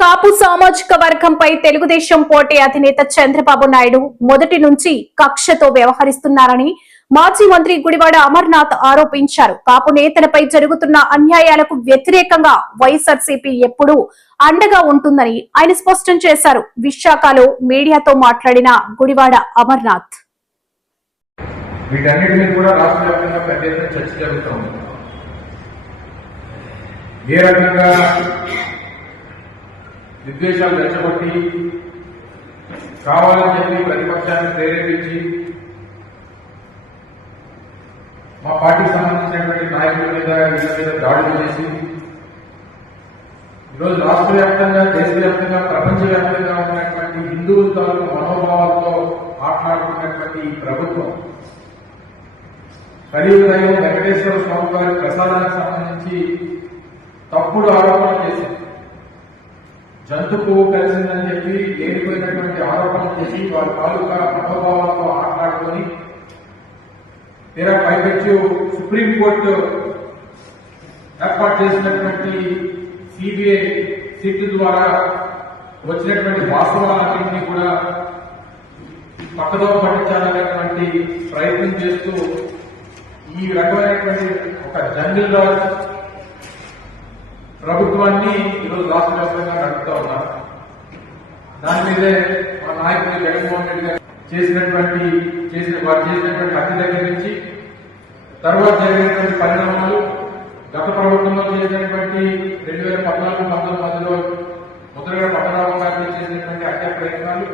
కాపు సామాజిక వర్గంపై తెలుగుదేశం పోటీ అధినేత చంద్రబాబు నాయుడు మొదటి నుంచి కక్షతో వ్యవహరిస్తున్నారని మాజీ మంత్రి గుడివాడ అమర్నాథ్ ఆరోపించారు. కాపు నేతలపై జరుగుతున్న అన్యాయాలకు వ్యతిరేకంగా వైఎస్ఆర్సీపీ ఎప్పుడూ అండగా ఉంటుందని ఆయన స్పష్టం చేశారు. విశాఖలో మీడియాతో మాట్లాడిన గుడివాడ అమర్నాథ్. వీటన్నిటిని కూడా రాష్ట్ర వ్యాప్తంగా పెద్ద ఎత్తున చర్చ జరుగుతోంది. ఏ రకంగా విద్వేషాలు రెచ్చగొట్టి కావాలని చెప్పి ప్రతిపక్షాన్ని ప్రేరేపించి మా పార్టీకి సంబంధించినటువంటి నాయకుల మీద వీళ్ళ మీద దాడులు చేసి ఈరోజు రాష్ట్ర వ్యాప్తంగా దేశవ్యాప్తంగా ప్రపంచవ్యాప్తంగా ఉన్నటువంటి హిందువుల తాలూకు మనోభావాలతో మాట్లాడుతున్నటువంటి ఈ ప్రభుత్వం కలియుగదైవం వెంకటేశ్వర స్వామి వారి ప్రసాదానికి సంబంధించి తప్పుడు ఆరోపణలు చేసింది. జంతుకు కలిసిందని చెప్పి లేనిపోయినటువంటి ఆరోపణలు చేసి వారి తాలూకా మనోభావాలతో ఆటలాడుకొని తీరా పైపెచ్చు సుప్రీంకోర్టు ఏర్పాటు చేసినటువంటి సిబిఐ సిట్ ద్వారా వచ్చినటువంటి వాస్తవాలన్నింటినీ కూడా పక్కదో పట్టించాలనేటువంటి ప్రయత్నం చేస్తూ ఈ రకమైనటువంటి ఒక జంగిల్ రాజ్ ప్రభుత్వాన్ని ఈరోజు రాష్ట్ర వ్యాప్తంగా నడుపుతా దాని మీదే మా నాయకుడు జగన్మోహన్ రెడ్డి గారు చేసినటువంటి చేసిన వారు చేసినటువంటి హత్య దగ్గర నుంచి తర్వాత జరిగినటువంటి పరిణామాలు గత ప్రభుత్వంలో చేసినటువంటి రెండు వేల పద్నాలుగు పంతొమ్మిది మధ్యలో ముద్రగడ పట్టణరావు గారిని చేసినటువంటి హత్య ప్రయత్నాలు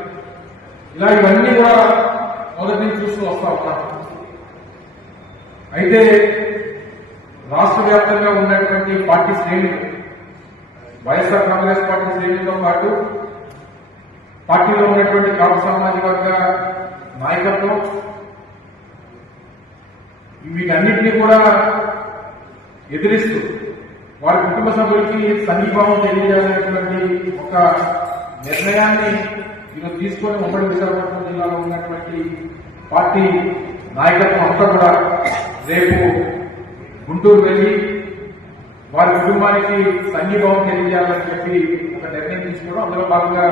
ఇలా ఇవన్నీ కూడా మొదటి నుంచి చూస్తూ వస్తా ఉన్నాం. అయితే రాష్ట్ర వ్యాప్తంగా ఉన్నటువంటి పార్టీ శ్రేణులు వైఎస్ఆర్ కాంగ్రెస్ పార్టీ శ్రేణులతో పాటు పార్టీలో ఉన్నటువంటి కాపు సామాజిక వర్గ నాయకత్వం వీటన్నిటినీ కూడా ఎదిరిస్తూ వారి కుటుంబ సభ్యులకి సంఘీభావం తెలియజేయాలనేటువంటి ఒక నిర్ణయాన్ని ఈరోజు తీసుకొని ఉమ్మడి విశాఖపట్నం జిల్లాలో ఉన్నటువంటి పార్టీ నాయకత్వం అంతా కూడా రేపు గుంటూరు వెళ్ళి వారి కుటుంబానికి సంఘీభావం తెలియజేయాలని చెప్పి ఒక నిర్ణయం తీసుకోవడం అందులో భాగంగా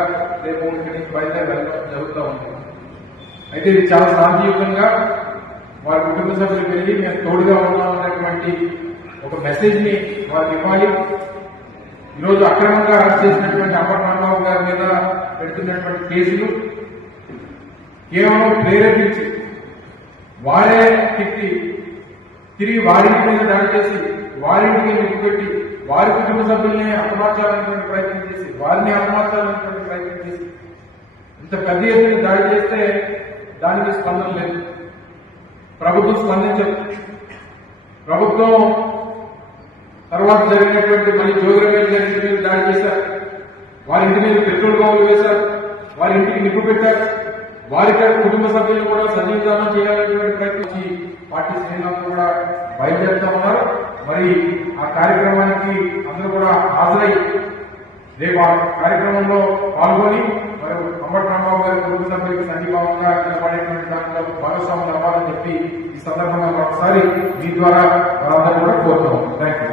రేపు ఇక్కడి నుంచి బయలుదేరి వెళ్ళడం జరుగుతూ ఉంది. అయితే ఇది చాలా శాంతియుతంగా వారి కుటుంబ సభ్యులకు వెళ్ళి మేము తోడుగా ఉన్నాం అనేటువంటి ఒక మెసేజ్ని వారికి ఇవ్వాలి. ఈరోజు అక్రమంగా అరెస్ట్ చేసినటువంటి అంబటి రాంబాబు గారి మీద పెడుతున్నటువంటి కేసులు కేవలం ప్రేరేపించి వారే తిట్టి తిరిగి వారింటి మీద దాడి చేసి వారింటికి నిప్పు పెట్టి వారి కుటుంబ సభ్యుల్ని హతమార్చాలనేటువంటి ప్రయత్నం చేసి వారిని హతమార్చాలనేటువంటి ప్రయత్నం చేసి ఇంత పెద్ద ఎత్తున దాడి చేస్తే దానికి స్పందన లేదు. ప్రభుత్వం స్పందించదు. ప్రభుత్వం తర్వాత జరిగినటువంటి మళ్ళీ జోగిరవేలు గారి ఇంటి మీద దాడి చేశారు. వారి ఇంటి మీద పెట్రోల్ బాంబులు వేశారు. వారి ఇంటికి నిప్పు పెట్టారు. వారి కుటుంబ సభ్యులు కూడా సజీవదానం చేయాలనేటువంటి ప్రయత్నించి పార్టీ శ్రేణులందరూ కూడా బయలుదేరుతా ఉన్నారు. మరి ఆ కార్యక్రమానికి అందరూ కూడా హాజరై రేపు ఆ కార్యక్రమంలో పాల్గొని మరి అంబటి రాంబాబు గారి కుటుంబ సభ్యులకి సంఘీభావంగా నిలబడేటువంటి దాంట్లో భాగస్వాములు అవ్వాలని చెప్పి ఈ సందర్భంగా ఒకసారి మీ ద్వారా వారందరూ కూడా కోరుతాం థ్యాంక్